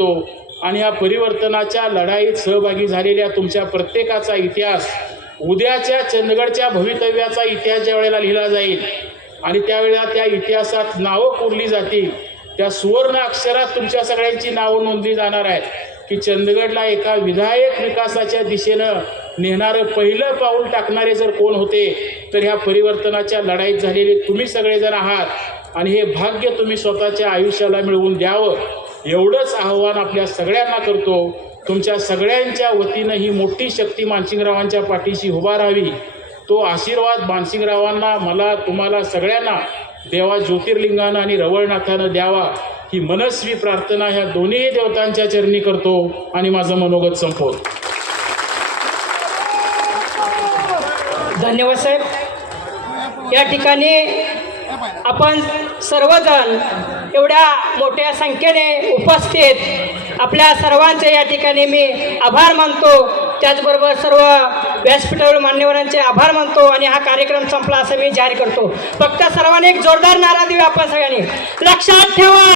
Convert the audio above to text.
करतो आणि ह्या परिवर्तनाच्या लढाईत सहभागी झालेल्या तुमच्या प्रत्येकाचा इतिहास उद्याच्या चंदगडच्या भवितव्याचा इतिहास ज्या वेळेला लिहिला जाईल आणि त्यावेळेला त्या इतिहासात नावं कोरली जातील त्या सुवर्ण अक्षरात तुमच्या सगळ्यांची नावं नोंदली जाणार आहेत की चंदगडला एका विधायक विकासाच्या दिशेनं नेणारं पहिलं पाऊल टाकणारे जर कोण होते तर ह्या परिवर्तनाच्या लढाईत झालेले तुम्ही सगळेजण आहात आणि हे भाग्य तुम्ही स्वतःच्या आयुष्याला मिळवून द्यावं. एवढंच आव्हान आपल्या सगळ्यांना करतो. तुमच्या सगळ्यांच्या वतीनं ही मोठी शक्ती मानसिंगरावांच्या पाठीशी उभा राहावी. तो आशीर्वाद मानसिंगरावांना मला तुम्हाला सगळ्यांना देवा ज्योतिर्लिंगानं आणि रवळनाथानं द्यावा. ही मनस्वी प्रार्थना ह्या दोन्ही देवतांच्या चरणी करतो आणि माझं मनोगत संपवतो. धन्यवाद साहेब. या ठिकाणी आपण सर्वजण एवढ्या मोठ्या संख्येने उपस्थित आपल्या सर्वांचे या ठिकाणी मी आभार मानतो. त्याचबरोबर सर्व व्यासपीठावर मान्यवरांचे आभार मानतो आणि हा कार्यक्रम संपला असं मी जाहीर करतो. फक्त सर्वांनी एक जोरदार नारा देऊ आपण सगळ्यांनी. लक्षात ठेवा.